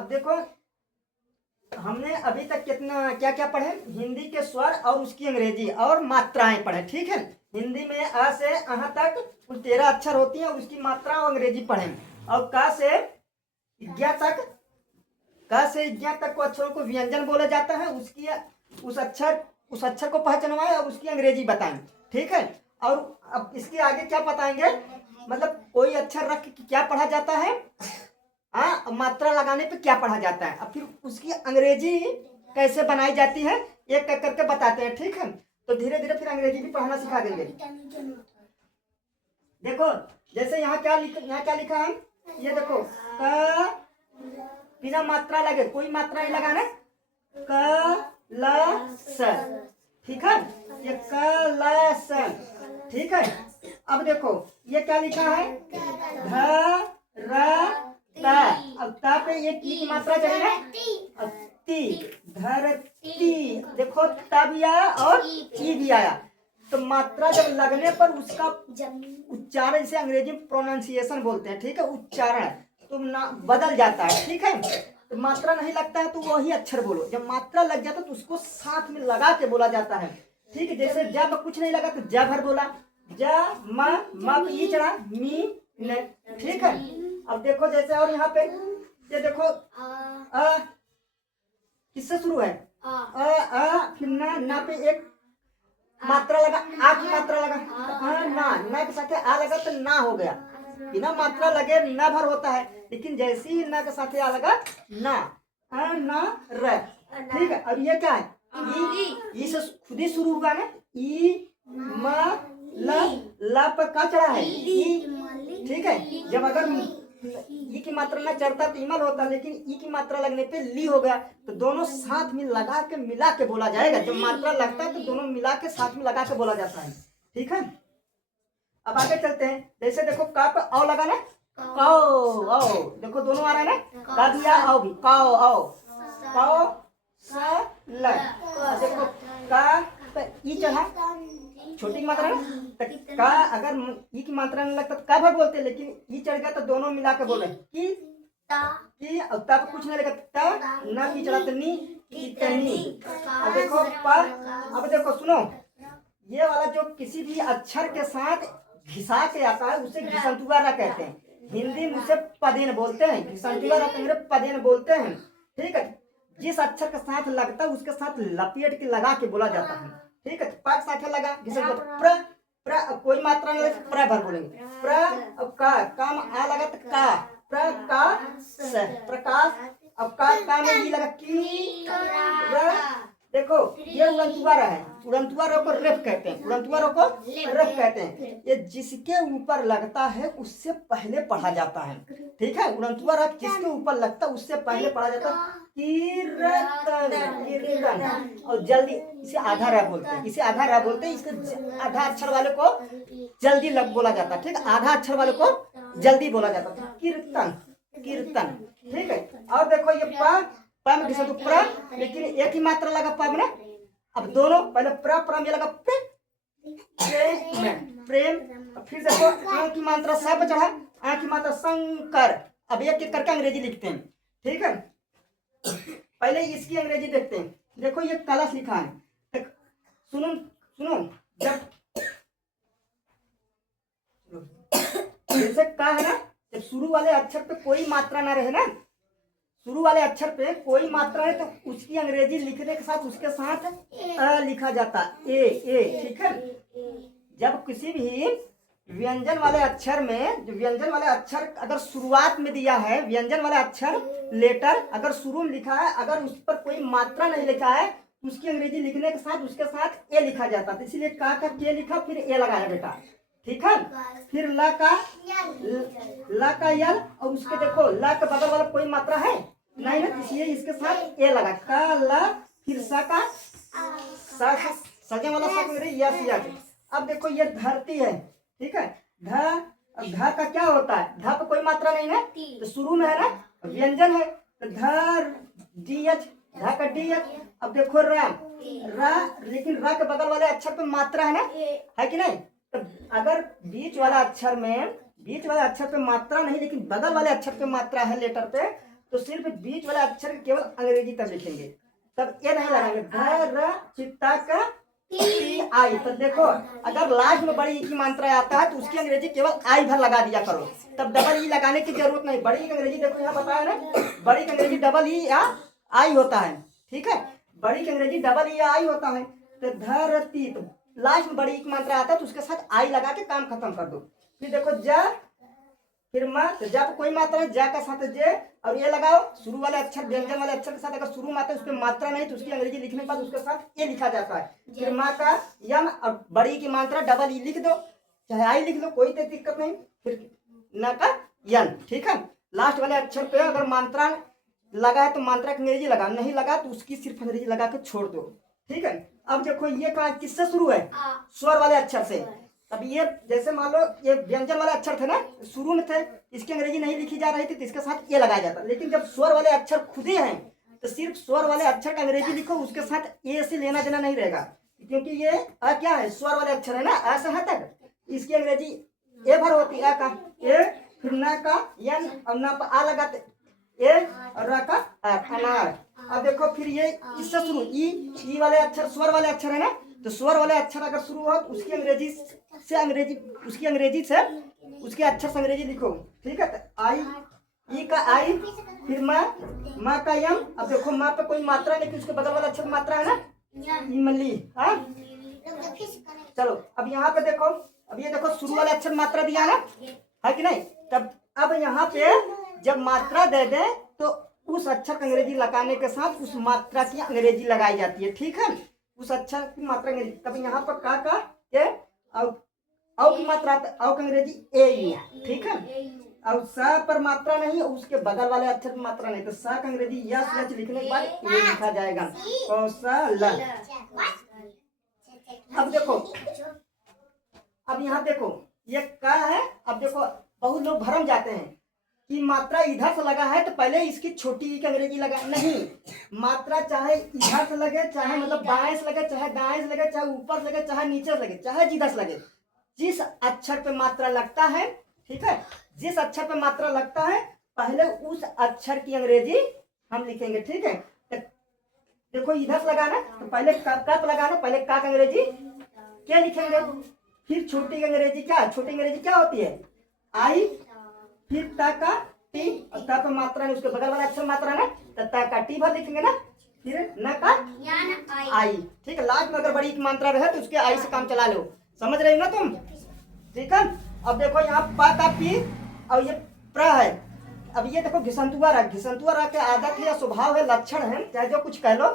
अब देखो हमने अभी तक कितना क्या क्या पढ़े, हिंदी के स्वर और उसकी अंग्रेजी और मात्राएं पढ़े। ठीक है, हिंदी में अ से अह तक कुल 13 अक्षर होती हैं और उसकी मात्रा और अंग्रेजी पढ़े। और क से ज्ञ तक, क से ज्ञ तक को अक्षरों को व्यंजन बोला जाता है। उसकी उस अक्षर को पहचानवाएं और उसकी अंग्रेजी बताएं। ठीक है, और अब इसके आगे क्या बताएंगे, मतलब कोई अक्षर रख के क्या पढ़ा जाता है, मात्रा लगाने पे क्या पढ़ा जाता है, अब फिर उसकी अंग्रेजी कैसे बनाई जाती है, एक एक करके बताते हैं। ठीक है, तो धीरे धीरे फिर अंग्रेजी भी पढ़ना सिखा देंगे। देखो जैसे यहाँ क्या लिखा है, ये देखो क बिना मात्रा लगे, कोई मात्रा नहीं लगाना, क ल स। ठीक है, ये क ल स। ठीक है, अब देखो ये क्या लिखा है, ध र त। अब त पे ये की मात्रा चलेगा, ती, धरती। देखो त भी आया और ई भी आया, तो मात्रा जब लगने पर उसका उच्चारण, इसे अंग्रेजी में प्रोनाउंसिएशन बोलते हैं। ठीक है, उच्चारण तो ना बदल जाता है। ठीक है, तो मात्रा नहीं लगता है तो वही अक्षर बोलो, जब मात्रा लग जाता है तो उसको साथ में लगा के बोला जाता है। ठीक है, जैसे जब कुछ नहीं लगा तो ज भर बोला, ज म ई चढ़ा, मी न। ठीक है, अब देखो जैसे और यहाँ पे ये देखो किससे शुरू है, फिर ना पे एक मात्रा लगा, आ की मात्रा लगा, ना के साथ आ लगा तो ना हो गया। बिना मात्रा लगे ना भर होता है, लेकिन जैसे ही ना के साथ आ लगा ना, ना र। ठीक है, अब ये क्या है, ई से खुद ही शुरू हुआ ना, ई म ल पर का चढ़ा है, ई। ठीक है, जब अगर ई की मात्रा ना चढ़ता तो इमल होता, लेकिन ई की मात्रा लगने पे ली हो गया, तो दोनों साथ में लगा के मिला के बोला जाएगा। जब मात्रा लगता है तो दोनों मिला के साथ में लगा के बोला जाता है। ठीक है, अब आगे चलते हैं। जैसे देखो का पे औ लगा ना, काओ आओ, देखो दोनों आ रहा है ना, का भी आ आओ भी, काओ आओ, काओ स ल। देखो का पे ई चढ़ा, छोटी मात्रा ना, तो का अगर ई की मात्रा नहीं लगता तो का भर बोलते, लेकिन ई चढ़ गया तो दोनों मिला के बोले की, और तब कुछ नहीं लगा, त ना की चढ़ा तो नी, इतनी। अब देखो अब देखो सुनो, ये वाला जो किसी भी अक्षर के साथ घिसा के आता है उसे घिसंतुवारा कहते हैं। हिंदी में उसे पदेन बोलते हैं, घिसंतुवारा पदेन बोलते हैं। ठीक है, जिस अक्षर के साथ लगता है उसके साथ लपेट के लगा के बोला जाता है। ठीक है, पाक साथ लगा घिसंतुवारा, प्र प्र, अब कोई मात्रा नहीं लगे प्र भर बोलेंगे, प्र। अब का में आ लगा तो का, प्रकाश, प्रकाश। अब का में ई लगा की, देखो ये उड़नतुवारा है, उड़नतुवारा को रेफ कहते हैं, उड़नतुवारा को रेफ कहते हैं। ये जिसके ऊपर लगता है उससे पहले पढ़ा जाता है। ठीक है, उड़नतुवारा जिसके ऊपर लगता है उससे पहले पढ़ा जाता है, कीर्तन, कीर्तन। और जल्दी इसे आधा रा बोलते हैं, इसे आधा रा बोलते हैं। इसके आधा अक्षर वाले को जल्दी बोला जाता है। ठीक है, आधा अक्षर वाले को जल्दी बोला जाता है, कीर्तन, कीर्तन। ठीक है, और देखो ये प में घिसा तो प्र, लेकिन एक ही मात्रा लगा प में ना। अब दोनों पहले प्र में लगा प्रेम, प्रेम। फिर देखो आ की मात्रा स पे चढ़ा, आ की मात्रा शंकर। अब एक एक करके अंग्रेजी लिखते हैं। ठीक है, पहले इसकी अंग्रेजी देखते हैं। देखो ये कलश लिखा है, सुनो सुनो, जब जैसे का है ना, जब शुरू वाले अक्षर पे कोई मात्रा ना रहे ना, शुरू वाले अक्षर पे कोई मात्रा है तो उसकी अंग्रेजी लिखने के साथ उसके साथ अ लिखा जाता, ए। ठीक है, जब किसी भी व्यंजन वाले अक्षर में, जो व्यंजन वाले अक्षर अगर शुरुआत में दिया है, व्यंजन वाला अक्षर लेटर अगर शुरू में लिखा है, अगर उस पर कोई मात्रा नहीं लिखा है तो उसकी अंग्रेजी लिखने के साथ उसके साथ ए लिखा जाता है। इसलिए का के लिखा, फिर ए लगाया बेटा। ठीक है, फिर ला का यल, और उसके देखो ला के बगल वाला कोई मात्रा है नहीं ना, इसलिए इसके साथ ए लगा, का ला, फिर सा का सजे वाला सा यस यस। अब देखो ये धरती है। ठीक है, ध का क्या होता है, ध पे कोई मात्रा नहीं है तो शुरू में है ना व्यंजन है, तो धर डी एच, ध का डी एच। अब देखो रा, लेकिन रा के बगल वाले अक्षर पे मात्रा है ना, है कि नहीं। तो अगर बीच वाला अक्षर पे मात्रा नहीं, लेकिन बगल वाले अक्षर पे मात्रा है लेटर पे, तो सिर्फ बीच वाला अक्षर केवल अंग्रेजी तब लिखेंगे, तब ये नहीं लगाएंगे धर चित्ता का टी आई। तो देखो अगर लास्ट में बड़ी ई की मात्रा आता है तो उसकी अंग्रेजी केवल आई भर लगा दिया करो, तब डबल ई लगाने की जरूरत नहीं। बड़ी की अंग्रेजी देखो यहाँ बताया ना, बड़ी की अंग्रेजी डबल ई या आई होता है, ठीक है, बड़ी की अंग्रेजी डबल ई या आई होता है। तो धरती, तो लास्ट में बड़ी की मात्रा आता है तो उसके साथ आई लगा के काम खत्म कर दो। फिर देखो जा, फिर माँ, तो जा पर कोई मात्रा है, जा का साथ जे, और ये लगाओ शुरू वाले अक्षर व्यंजन वाले अक्षर के साथ अगर शुरू मात्रा उस पर मात्रा नहीं तो उसकी अंग्रेजी लिखने के बाद उसके साथ ये लिखा जाता है। फिर माँ का यम और बड़ी की मात्रा डबल ई लिख दो, चाहे आई लिख दो, कोई दिक्कत नहीं। फिर न का यन, ठीक है। लास्ट वाले अक्षर पे अगर मात्रा लगा है तो मात्रा की अंग्रेजी लगा, नहीं लगा तो उसकी सिर्फ अंग्रेजी लगा के छोड़ दो, ठीक है। अब देखो ये कहा किससे शुरू है, स्वर वाले अक्षर से। अब ये जैसे मान लो ये व्यंजन वाले अक्षर थे ना, शुरू में थे, इसकी अंग्रेजी नहीं लिखी जा रही थी तो इसके साथ ये लगाया जाता। लेकिन जब स्वर वाले अक्षर खुद ही हैं तो सिर्फ स्वर वाले अक्षर का अंग्रेजी लिखो, उसके साथ ए से लेना देना नहीं रहेगा, क्योंकि ये क्या है, स्वर वाले अक्षर है ना, ऐसा है तक इसकी अंग्रेजी ए भर होती है, का ए, फिर न का यन और न पर आ लगाते ए और र का अनार। अब देखो फिर ये इससे शुरू ई वाले अक्षर स्वर वाले अक्षर है ना, तो स्वर वाले अक्षर अगर शुरू हो तो उसकी अंग्रेजी से उसके अक्षर से अंग्रेजी लिखो, ठीक है। तो आई, ई का आई, फिर माँ का यम। अब देखो माँ पे कोई मात्रा नहीं, उसके बगल वाला अक्षर मात्रा है ना, इमली, हाँ। चलो अब यहाँ पे देखो, अब ये देखो शुरू वाले अक्षर मात्रा दिया ना, है कि नहीं। तब अब यहाँ पे जब मात्रा दे दे तो उस अक्षर की अंग्रेजी लगाने के साथ उस मात्रा की अंग्रेजी लगाई जाती है, ठीक है, उस अक्षर की मात्रा अंग्रेजी। तब यहाँ पर का ए औ की मात्रा, औ की अंग्रेजी ए यू, ठीक है। और सा पर मात्रा नहीं, उसके बगल वाले अक्षर की मात्रा नहीं, तो सा का अंग्रेजी यस यच लिखने के बाद ये लिखा जाएगा कौशल। अब देखो, अब यहाँ देखो ये का है। अब देखो बहुत लोग भरम जाते हैं कि मात्रा इधर से लगा है तो पहले इसकी छोटी ई की अंग्रेजी लगा, नहीं, मात्रा चाहे इधर से लगे, चाहे मतलब बाएं से लगे, चाहे दाएं से लगे, चाहे ऊपर से लगे, चाहे नीचे से लगे, चाहे जिधर से लगे, जिस अक्षर पे मात्रा लगता है, ठीक है, जिस अक्षर पे मात्रा लगता है पहले उस अक्षर की अंग्रेजी हम लिखेंगे, ठीक है। देखो इधर से लगाना तो पहले का पे लगाना, पहले का अंग्रेजी क्या लिखेंगे, फिर छोटी की अंग्रेजी क्या, छोटी अंग्रेजी क्या होती है आई, फिर ता का टी, और ता पे मात्रा है उसके बगल वाला अक्षर मात्रा ना, तो ता का टी भर लिखेंगे ना, फिर न का आई, ठीक है। लास्ट में अगर बड़ी की मात्रा रहे तो उसके आई से काम चला लो, समझ रहे हो ना तुम, ठीक है। अब देखो यहाँ पा का पी और ये प्र है। अब ये देखो घिसंतुआ रहा, घिसंतुआ रहा के आदत है या स्वभाव है, लक्षण है, चाहे जो कुछ कह लो,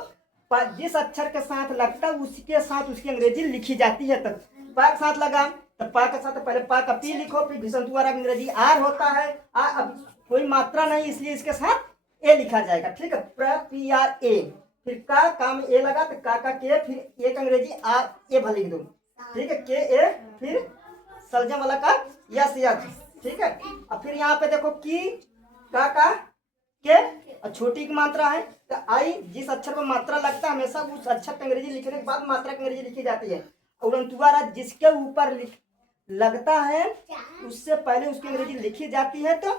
जिस अक्षर के साथ लगता है उसके साथ उसकी अंग्रेजी लिखी जाती है। तब पा के साथ लगा तो पा के साथ पहले पा का पी लिखो, फिर घिसंतुआ रहा अंग्रेजी आर होता है, अब कोई मात्रा नहीं इसलिए इसके साथ ए लिखा जाएगा, ठीक है, प्र पी आर ए। फिर का में ए लगा तो का के, फिर एक अंग्रेजी आर ए भर लिख दो, ठीक है, के ए, फिर सलजम वाला का यस यच, ठीक है। अब फिर यहाँ पे देखो की का के और छोटी की मात्रा है तो आई, जिस अक्षर पर मात्रा लगता है हमेशा उस अक्षर की अंग्रेजी लिखने के बाद मात्रा की अंग्रेजी लिखी जाती है। और अंतुआरा जिसके ऊपर लगता है उससे पहले उसकी अंग्रेजी लिखी जाती है, तो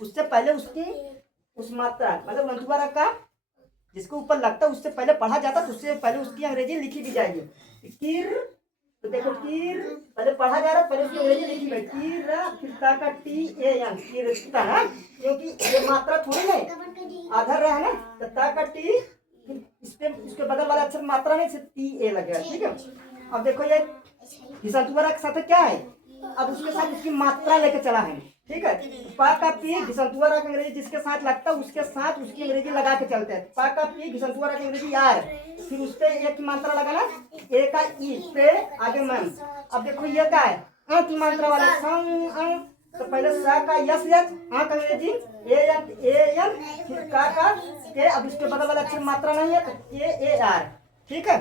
उससे पहले उसकी उस मात्रा मतलब अंतुआरा का जिसके ऊपर लगता है उससे पहले पढ़ा जाता है तो उससे पहले उसकी अंग्रेजी लिखी भी जाएगी। किर, तो देखो कीर पहले पढ़ा जा रहा है, पहले उसकी अंग्रेजी लिखी गई कीर, फिर का टी ए एन कीरता है, क्योंकि ये मात्रा थोड़ी है आधर रहा है ना, तो ता का टी, फिर इस पे उसके बगल वाला अक्षर मात्रा नहीं, सिर्फ टी ए लग गया, ठीक है। अब देखो ये घिसंतुआ के साथ क्या है, अब उसके साथ उसकी मात्रा लेके चला है, ठीक है। पा का पी घिसंतुआ की अंग्रेजी जिसके साथ लगता है उसके साथ उसकी अंग्रेजी लगा के चलते हैं। पा का पी घिसंतुआ की अंग्रेजी यार, फिर उस पे एक की मात्रा लगाना, ए का ई पे आगे मन। अब देखो ये क्या है अ की मात्रा वाला संग अ, तो पहले सा का यस यच, आ का अंग्रेजी ए एन, फिर का के, अब इसके बगल वाला अक्षर मात्रा नहीं है तो के ए आर, ठीक है।